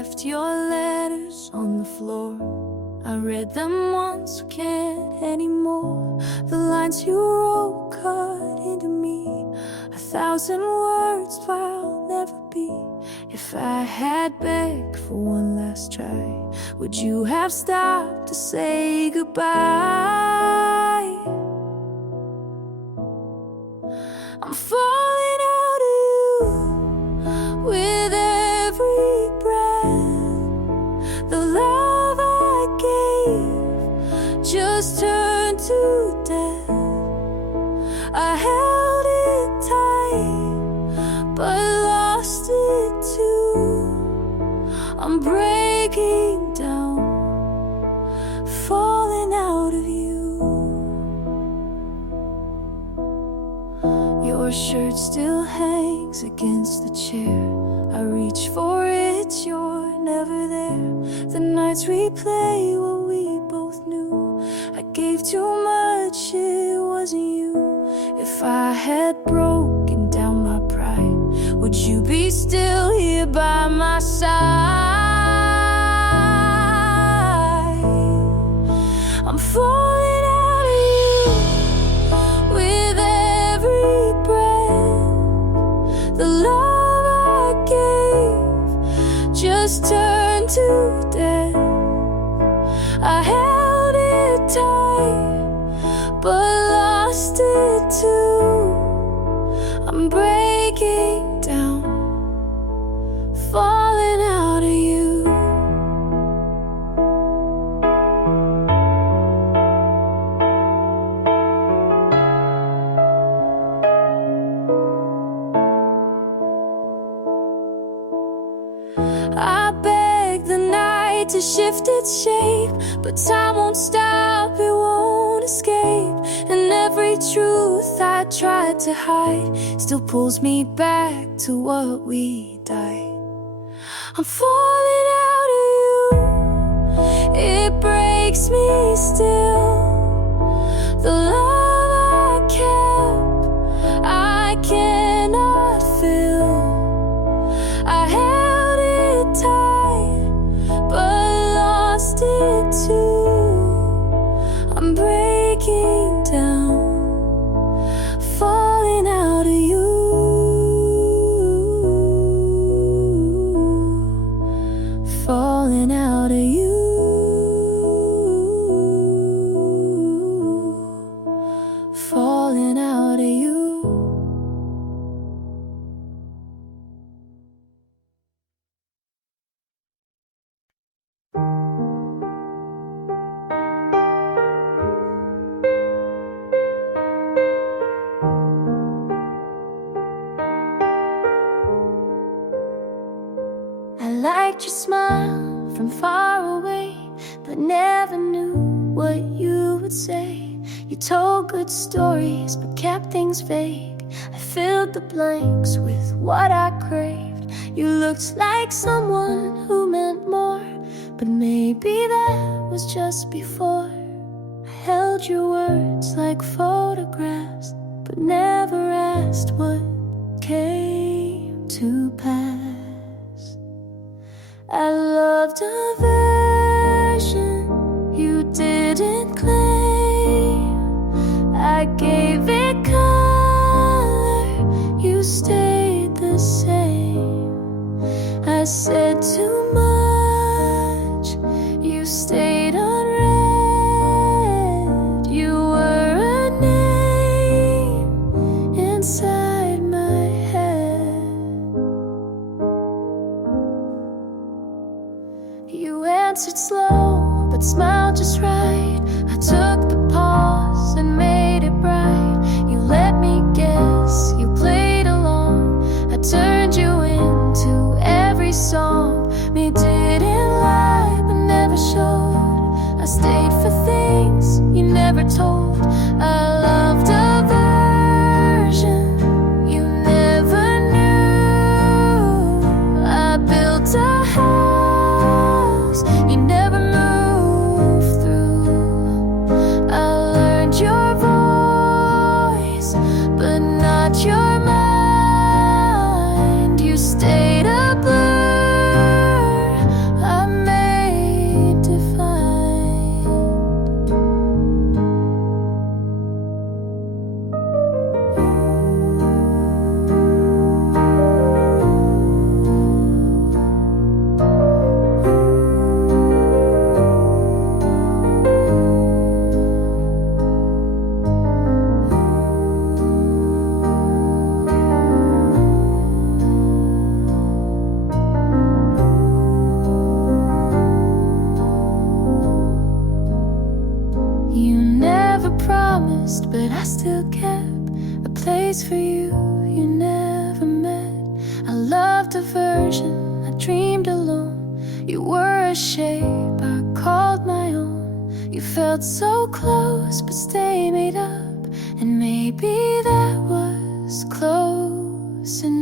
left your letters on the floor. I read them once, can't anymore. The lines you wrote cut into me. 1,000 words I'll never be. If I had begged for one last try, would you have stopped to say goodbye? I'm falling out of you with every breath. The love I gave just turned to death. I held it tight, but lost it too. I'm breaking down, falling out of you. Your shirt still hangs against the chair. I reach for it, you're never there. The nights replay what we both knew. I gave too much, it wasn't you. If I had broken down my pride, would you be still here by my side? I'm falling out of you with every breath. The love I gave just turned to death. I held it tight, but lost it too. I'm breaking down, falling out of you. I beg the night to shift its shape, but time won't stop, it won't escape. And every truth I tried to hide still pulls me back to what we died. I'm falling out of you, it breaks me still. The love I kept, I cannot feel. I held it tight, but lost it too. I'm breaking down, falling out of you. Falling out of you. Falling out of you. I liked your smile from far away, but never knew what you would say. You told good stories, but kept things vague. I filled the blanks with what I craved. You looked like someone who meant more, but maybe that was just before. I held your words like photographs, but never asked what came to pass. I loved a version you didn't claim. I gave it color, you stayed the same. I said too much, you stayed unread. You were a name inside my head. You answered slow, but smiled just right. I took the pause and made it bright. You let me guess, you played along. I turned you into every song. Me didn't lie, but never showed. I stayed for things you never told. I loved a version you never knew. I built a house you never moved through. a shape I called my own. You felt so close, but stay made up, and maybe that was close enough.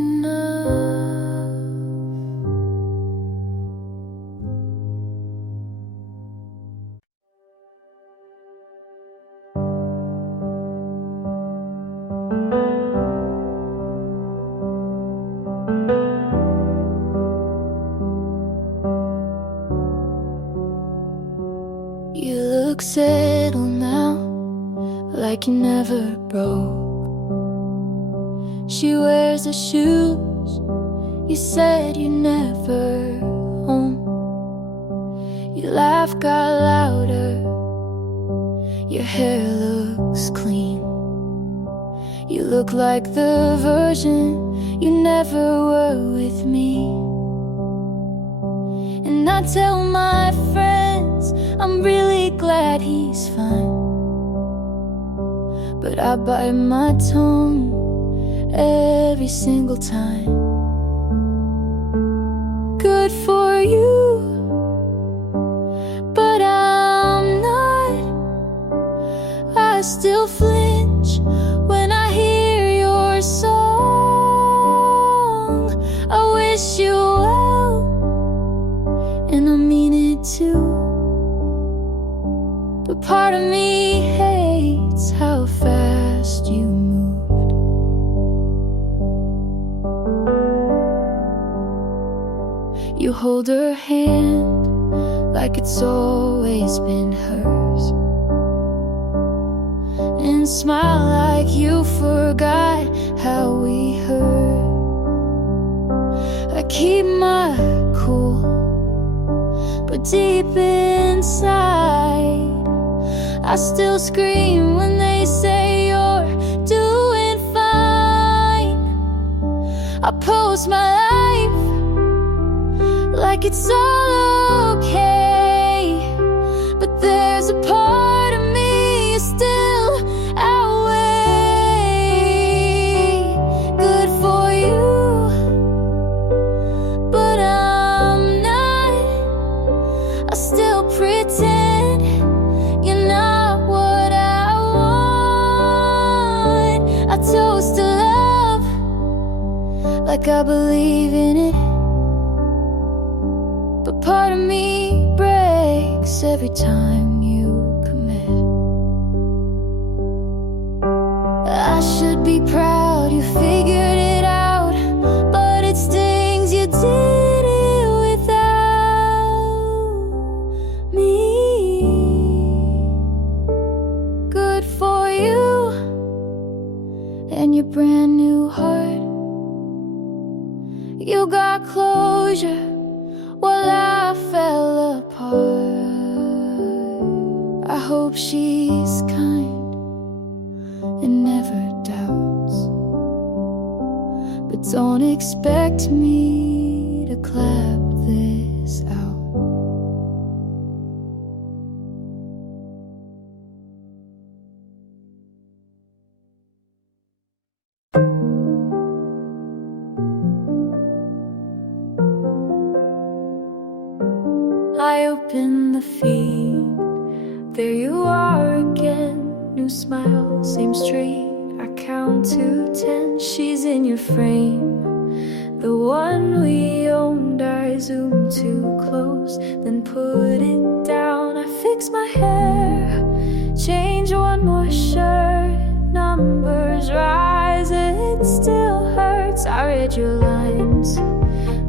You look settled now, like you never broke. She wears the shoes you said you never own. Your laugh got louder, your hair looks clean. You look like the version you never were with me. And I tell my friends I'm really glad he's fine, but I bite my tongue every single time. Good for you, but I'm not. I still flinch when I hear your song. I wish you well, and I mean it too. But part of me hates how fast you moved. You hold her hand like it's always been hers, and smile like you forgot how we hurt. I keep my cool, but deep inside I still scream when they say you're doing fine. I post my life like it's all okay, but there's a part of me still outweigh. Good for you, but I'm not. I still pretend you're not what I want. I toast to love like I believe in it, but part of me breaks every time you commit. I should be proud you figured it out, but it stings you did it without me. Good for you and your brand new heart. You got closure while I fell apart. I hope she's kind and never doubts, but don't expect me to clap this out. I open the feed, there you are again. New smile, same street. I count to 10, she's in your frame, the one we owned. I zoom too close, then put it down. I fix my hair, change one more shirt. Numbers rise and it still hurts. I read your lines,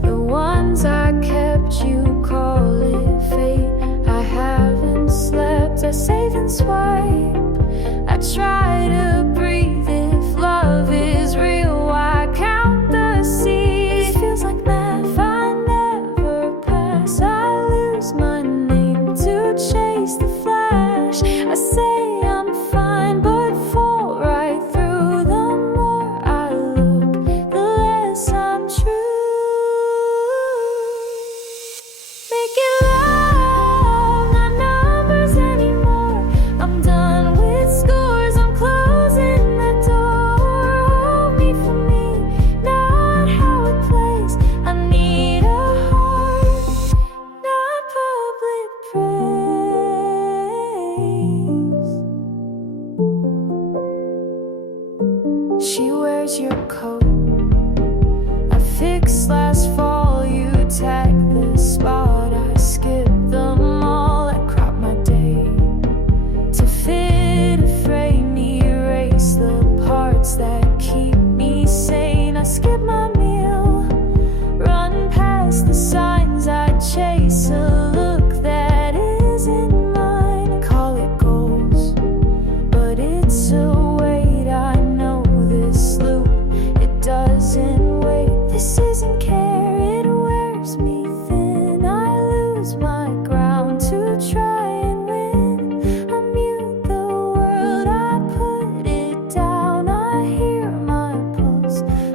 the ones I kept. You call it fate. I haven't slept, I save and swipe. I try to breathe. If love is real, why count the seas? It feels like math, I never pass. I lose my name to chase the flash. I say I'm fine, but fall right through. The more I look, the less I'm true. Making love, not numbers anymore. I'm done with scores, I'm closing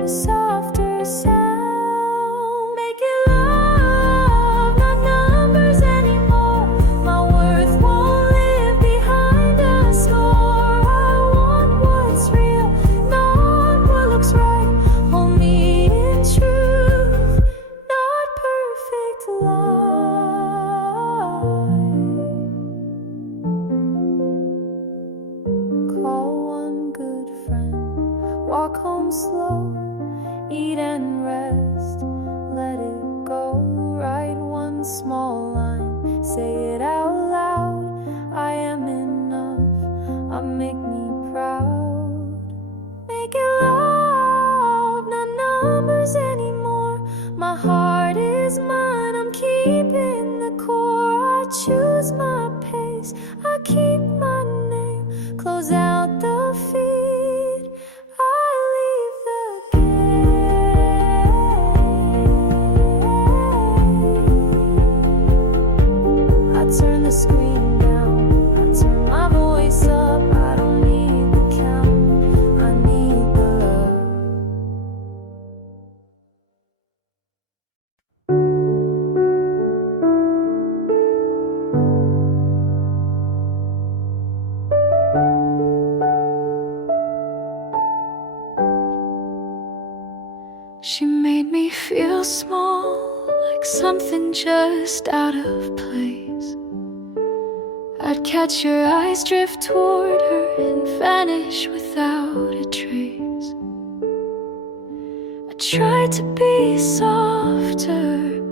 a softer sound. Make it love, not numbers anymore. My worth won't live behind a score. I want what's real, not what looks right. Hold me in truth, not perfect light. Call one good friend, walk home slow, eat and rest, let it go. Write one small line, say it out loud. I am enough, make me proud. Make it love, not numbers anymore. My heart is mine, I'm keeping the core. I choose my pace, I keep my name. Close out the feed, I leave the gate. I turn the screen down, I turn my voice up. I don't need the count, I need the love. She made me feel small, like something just out of place. I'd catch your eyes drift toward her and vanish without a trace. I tried to be softer,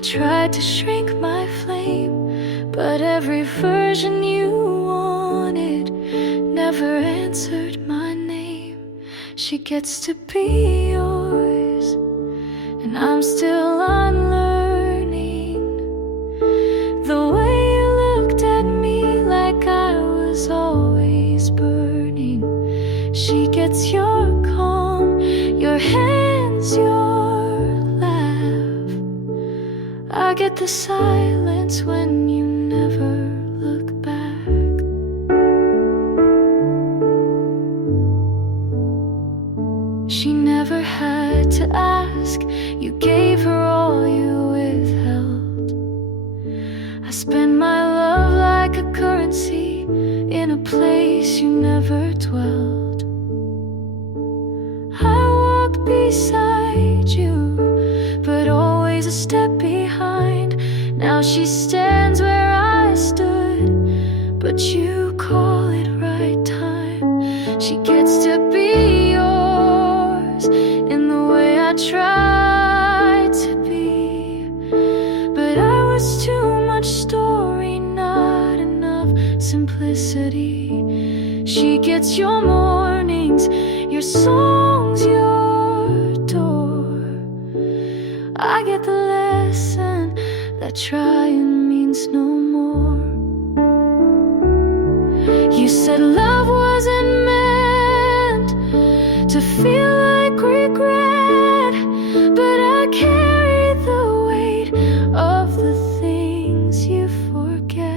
tried to shrink my flame, but every version you wanted never answered my name. She gets to be yours, and I'm still unlearning the way you looked at me like I was always burning. She gets your calm, your hands, your laugh. I get the silence when you never look back. She never had to ask, you gave her all you withheld. I spend my love like a currency in a place you never dwelled. I walk beside you, but always a step behind. Now she stands where I stood, but you call it right time. She gets to be yours in the way I tried to be, but I was too much story, not enough simplicity. She gets your mornings, your songs, your door. I get the lesson that trying means no more. You said love wasn't meant to feel like regret, but I carry the weight of the things you forget.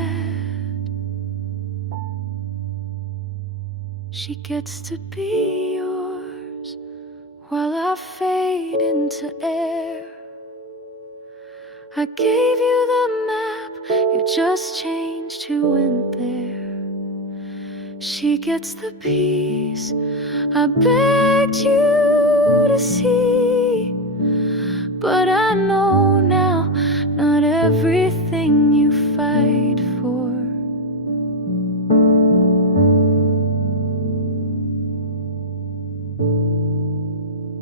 She gets to be yours while I fade into air. I gave you the map, you just changed who went there. She gets the peace I begged you to see, but I know now not everything you fight for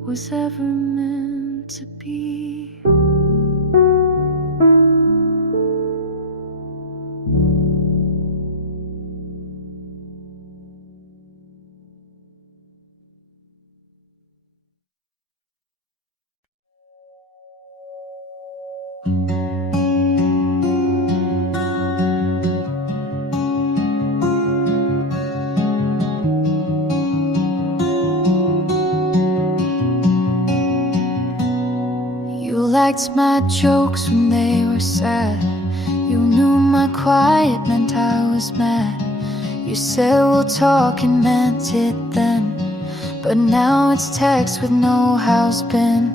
was ever meant to be. Liked my jokes when they were sad. You knew my quiet meant I was mad. You said we'll talk and meant it then, but now it's text with no house been.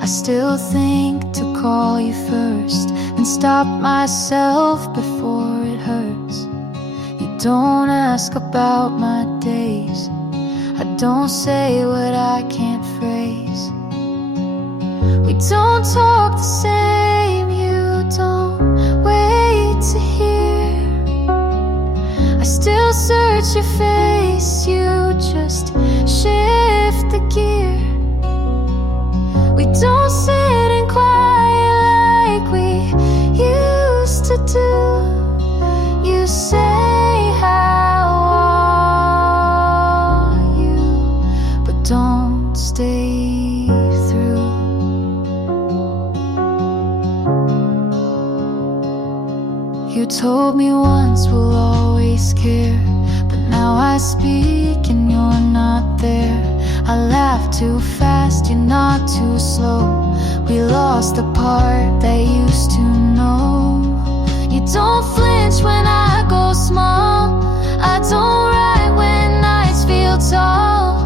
I still think to call you first and stop myself before it hurts. You don't ask about my days, I don't say what I can't phrase. We don't talk the same, you don't wait to hear. I still search your face, you just shift the gear. We don't sit and quiet like we used to do. You say, how are you? But don't stay through. You told me once we'll always care, but now I speak and you're not there. I laugh too fast, you're not too slow. We lost the part that used to know. You don't flinch when I go small, I don't write when nights feel tall.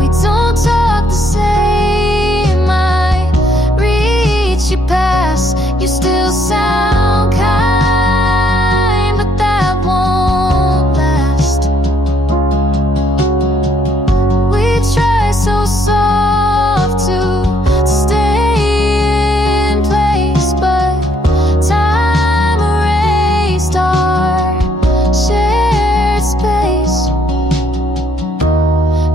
We don't talk the same, I reach you past. You still sound kind, but that won't last. We try so soft to stay in place, but time erased our shared space.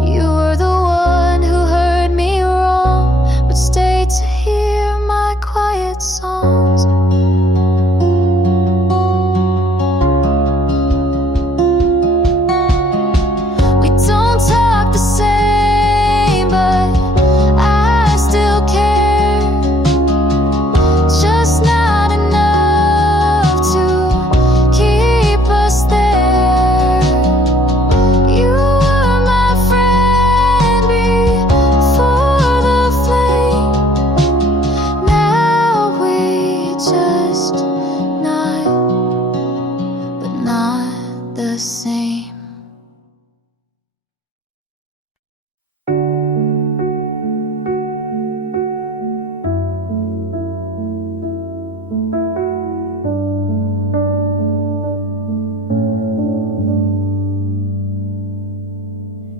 You were the one who heard me wrong, but stayed to hear my quiet songs. We don't talk the same, but I still care. Just not enough to keep us there. You were my friend before the flame. Now we just not, but not the same.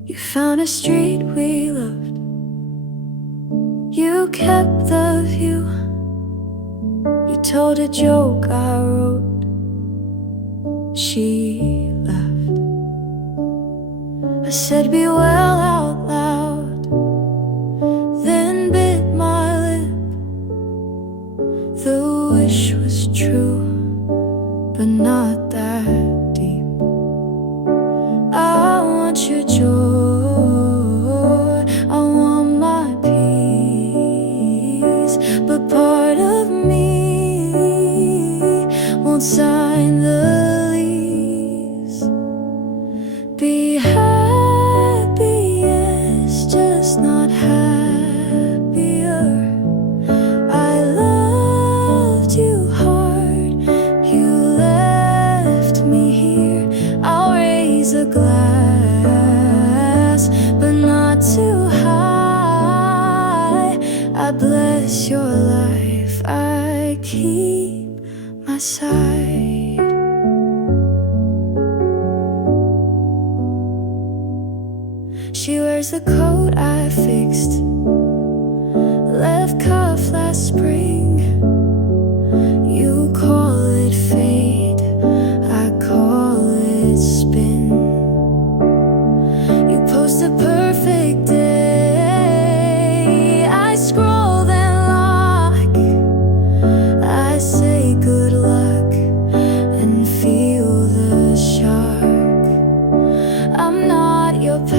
You found a street we loved, you kept the view. You told a joke I wrote, she laughed. I said be well out loud, then bit my lip. The wish was true, but not that deep. I want your joy, I want my peace, but part of me won't sign the lease. Be happy, yes, just not happier. I loved you hard, you left me here. I'll raise a glass, but not too high. I bless your life, I keep my side. She wears the coat I fixed, left cuff last spring. You call it fate, I call it spin. You post a perfect day, I scroll then lock. I say good luck and feel the shark. I'm not your past,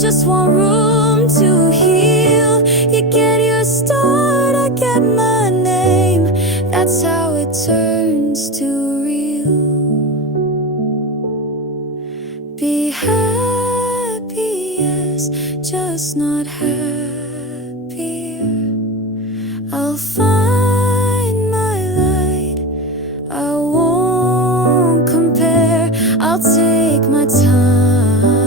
just want room to heal. You get your start, I get my name. That's how it turns to real. Be happy, yes, just not happier. I'll find my light, I won't compare. I'll take my time,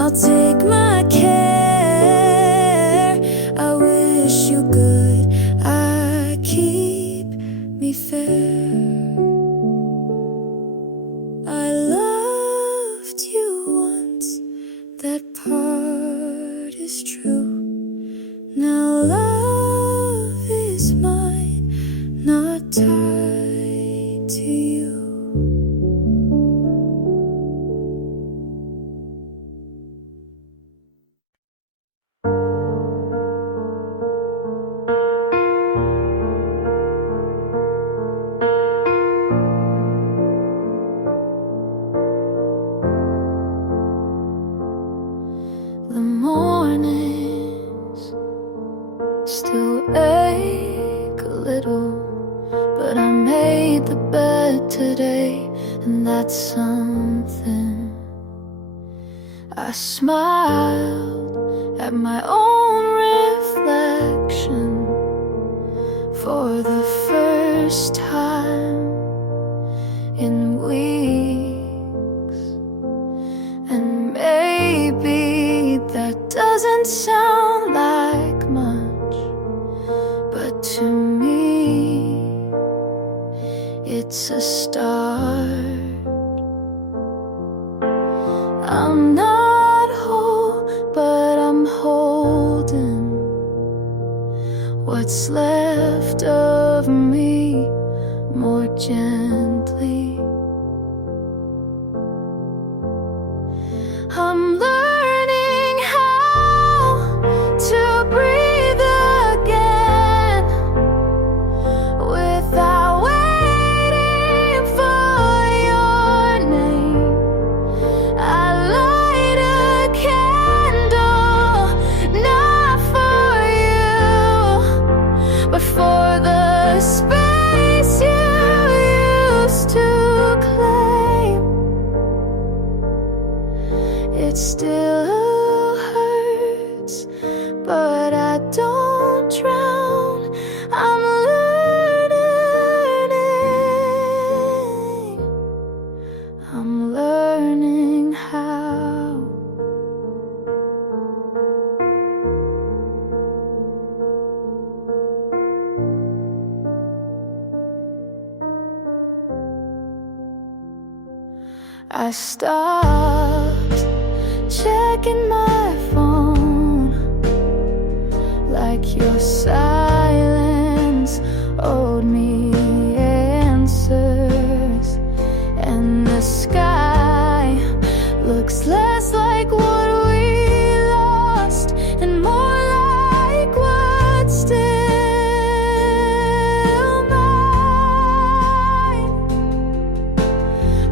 I'll take my care. I wish you good, I keep me fair. I loved you once, that part is true. Now love is mine, not tied to you. The mornings still ache a little, but I made the bed today, and that's something. I smiled at my own reflection for the first time in weeks, and maybe that doesn't sound like much, but to me it's a start. I'm not whole, but I'm holding what's left of me more gently. I'm learning how to breathe again without waiting for your name. I light a candle, not for you, but for the space you used to claim. It still hurts, but I don't drown. I'm learning how. I stopped checking my phone, like your silence owed me answers, and the sky looks less like what we lost and more like what's still mine.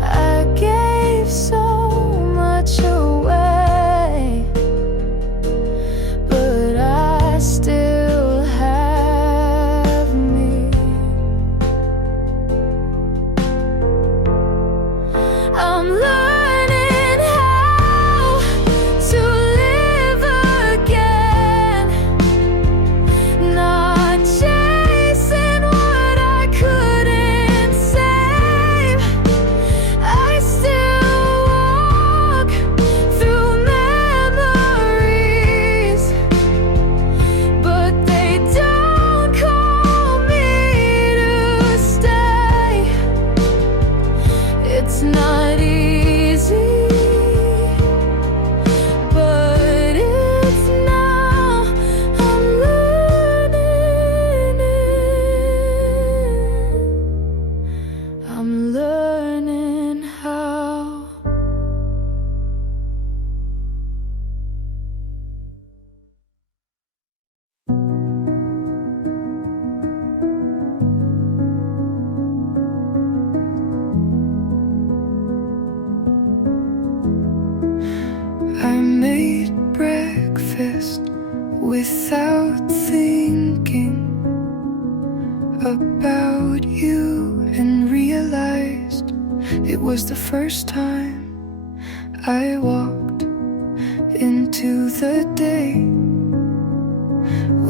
I gave so much away without thinking about you, and realized it was the first time I walked into the day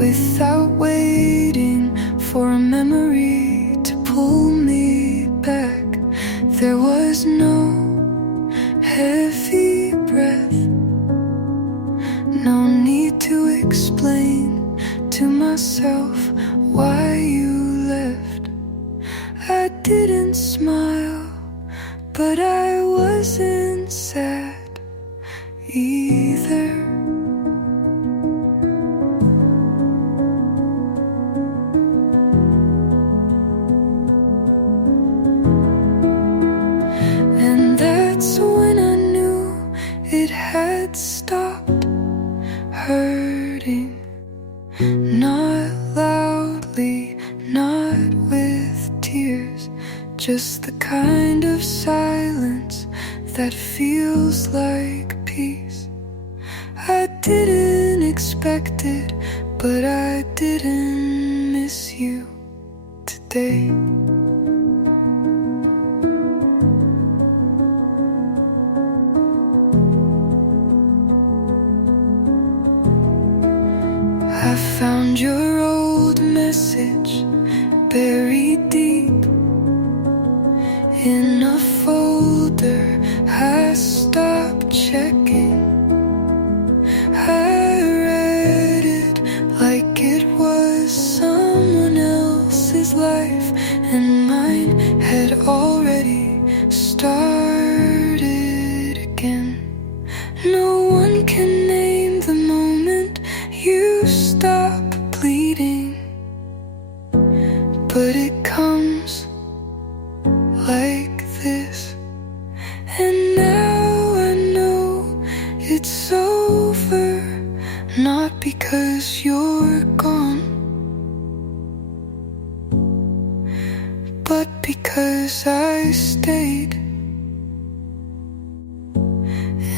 without waiting for a memory to pull me back. There was no heavy breath, no need to explain to myself why you left. I didn't smile, but I wasn't sad either. And that's when I knew it had stopped hurting. Not loudly, not with tears, just the kind of silence that feels like peace. I didn't expect it, but I didn't miss you today. I found your old message buried deep in a folder I stopped checking. I read it like it was someone else's life, and mine had already started again. No one can name the moment you stop bleeding, but it comes like this. And now I know it's over, not because you're gone, but because I stayed.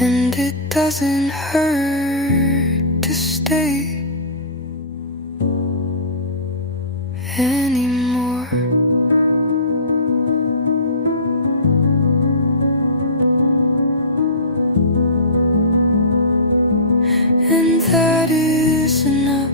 And it doesn't hurt to stay anymore. And that is enough.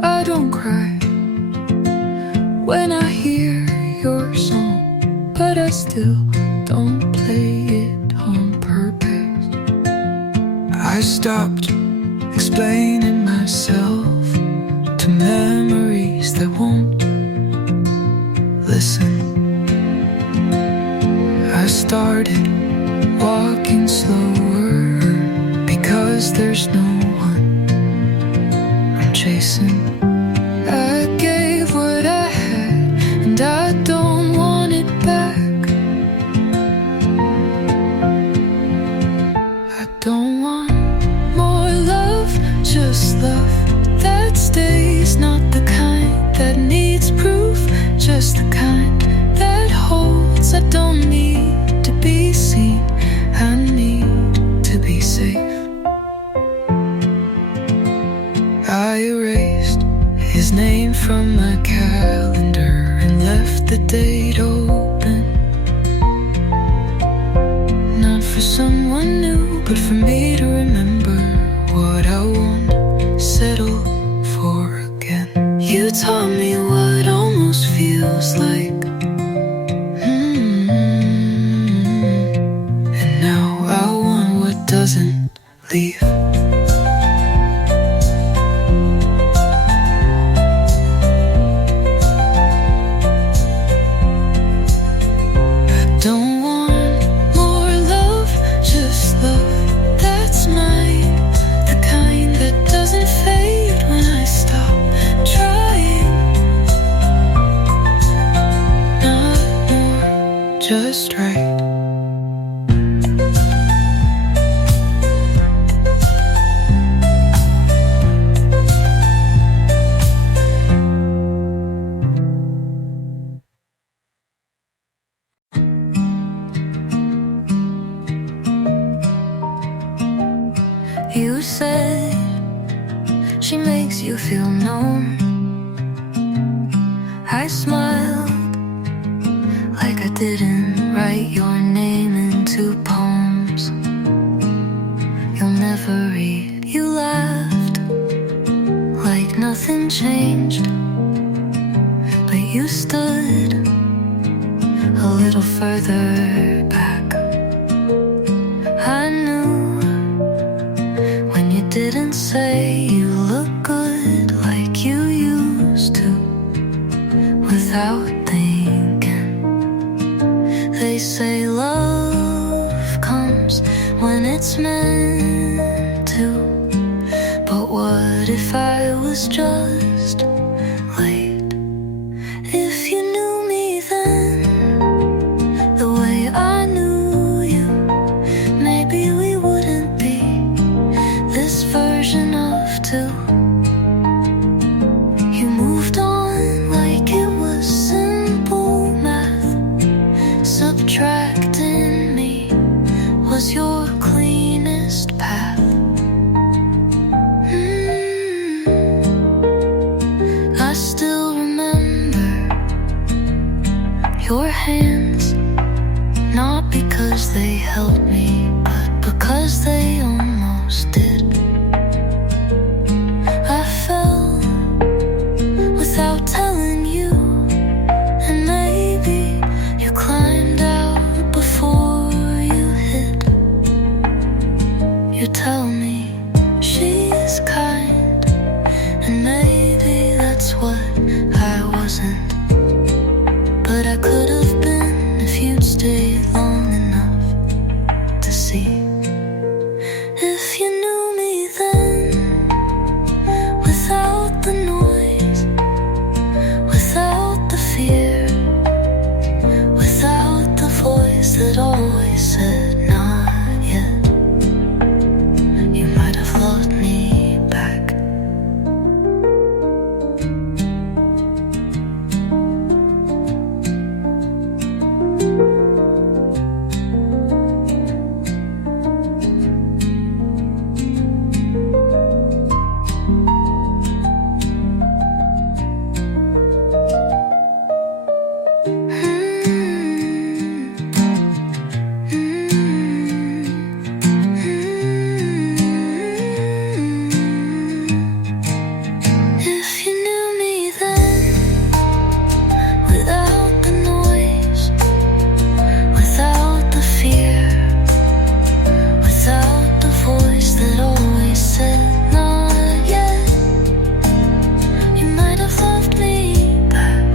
I don't cry when I hear your song, but I still don't play it on purpose. I stopped explaining myself to memories that won't listen. I started walking slower because there's no one I'm chasing. I gave what I had, and I don't want it back. I don't want more love, just love that stays. Not the kind that needs proof, just the kind that holds. I don't need to be seen, I need to be safe. I erased his name from my calendar and left the date open. Not for someone new, but for me to remember what I won't settle for again. You taught me what almost feels like. And now I want what doesn't leave. That just right. You said she makes you feel known. I smiled like I didn't write your name into poems you'll never read. You laughed like nothing changed, but you stood a little further back. I knew when you didn't say you look good like you used to, without thinking. They say love comes when it's meant to, but what if I was just late? If you knew me then, the way I knew you, maybe we wouldn't be this version of two. You moved on like it was simple math. Subtracting me was your cleanest path. I still remember your hands, not because they held me, but because they almost did. I fell without telling you, and maybe you climbed out before you hid. You tell me she's kind, and maybe that's what I wasn't, but I could have been if you'd stayed long enough to see. If you knew me then, without the noise, without the fear, without the voice that always said not yet, you might have loved me back. If you knew me then, without the noise, without the fear, without the voice that always said not yet, you might have loved me back.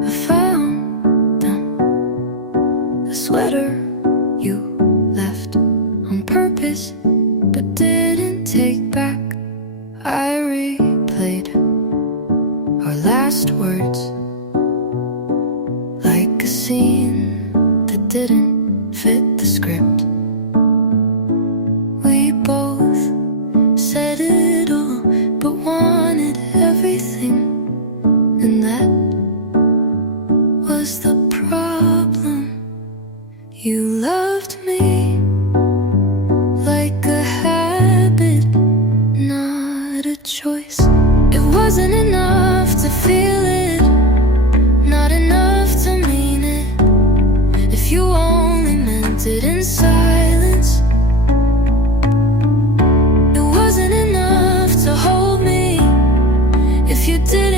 I found a sweater you left on purpose, but didn't take back. I replayed our last words like a scene that didn't fit the script. We both said it all, but wanted everything, and that was the problem. You loved me like a habit, not a choice. It wasn't enough to feel it, not enough to mean it. If you only meant it in silence, it wasn't enough to hold me. If you didn't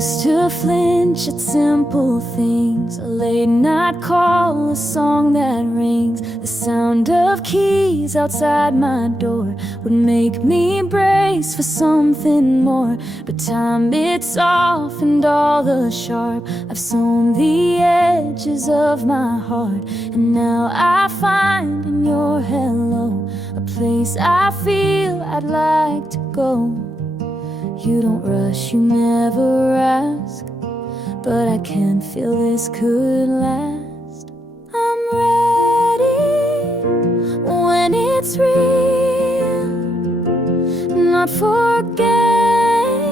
used to flinch at simple things, a late night call, a song that rings. The sound of keys outside my door would make me brace for something more. But time, it softened all the sharp. I've sewn the edges of my heart, and now I find in your hello a place I feel I'd like to go. You don't rush, you never ask, but I can feel this could last. I'm ready when it's real, not for games,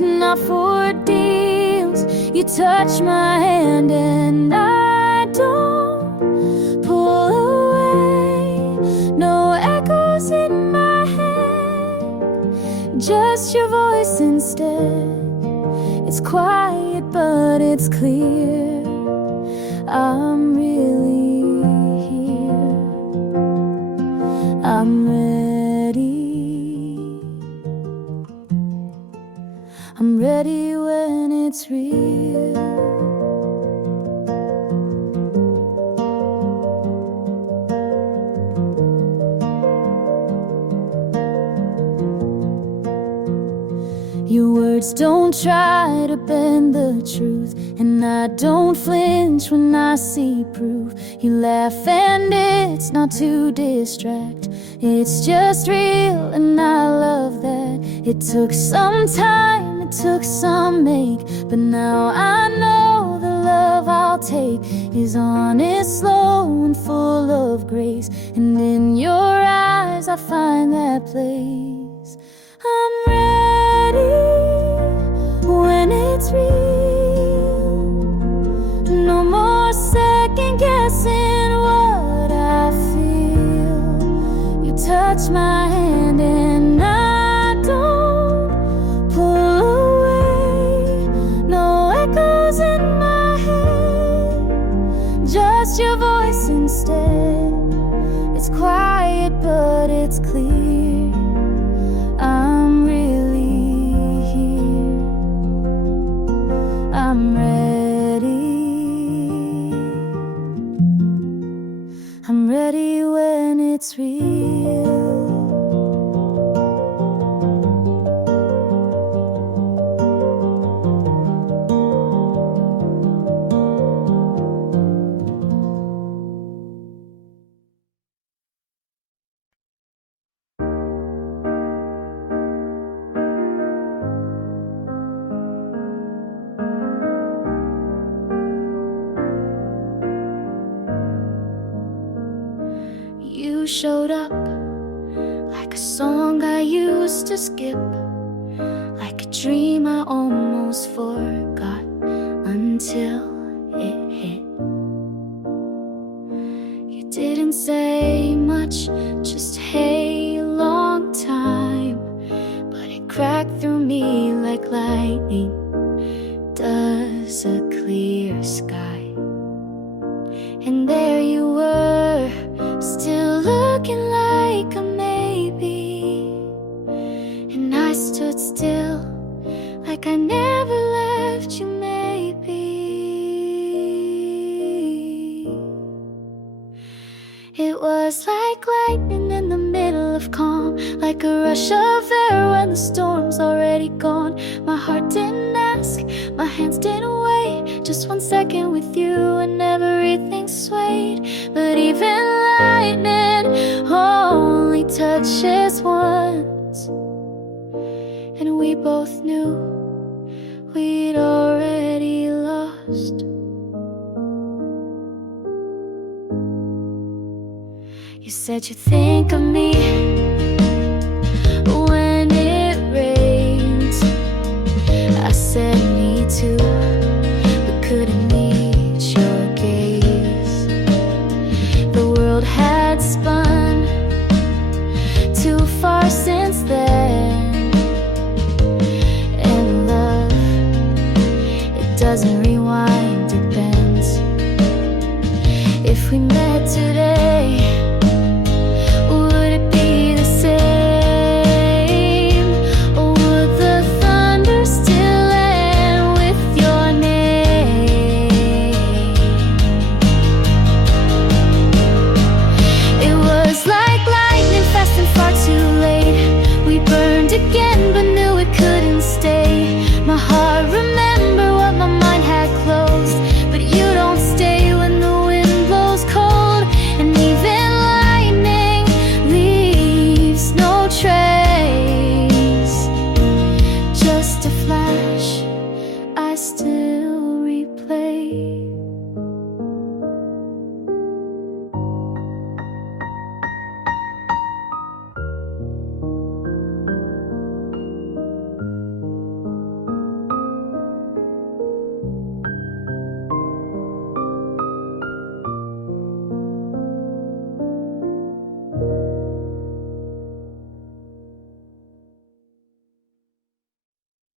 not for deals. You touch my hand and I don't pull away. No echoes in my head, just your voice instead. It's quiet but it's clear, I'm really here. I'm ready. I'm ready when it's real. Your words don't try to bend the truth, and I don't flinch when I see proof. You laugh and it's not to distract, it's just real and I love that. It took some time, it took some make, but now I know the love I'll take is honest, slow and full of grace. And in your eyes I find that place. I'm ready when it's real, no more second guessing what I feel. You touch my hand and I don't pull away. No echoes in my head, just your voice instead. It's quiet but it's clear, I'm really here. I'm ready. I'm ready when it's real. You showed up like a song I used to skip, like a dream I almost forgot until it hit. You didn't say much, just hey, long time, but it cracked through me like lightning does a clear sky. And there you were, still looking like a maybe, and I stood still like I never left you, maybe. It was like lightning in the middle of calm, like a rush of air when the storm's already gone. My heart didn't ask, my hands didn't wait, just 1 second with you and everything swayed. But even lightning only touches once, and we both knew we'd already lost. You said you think of me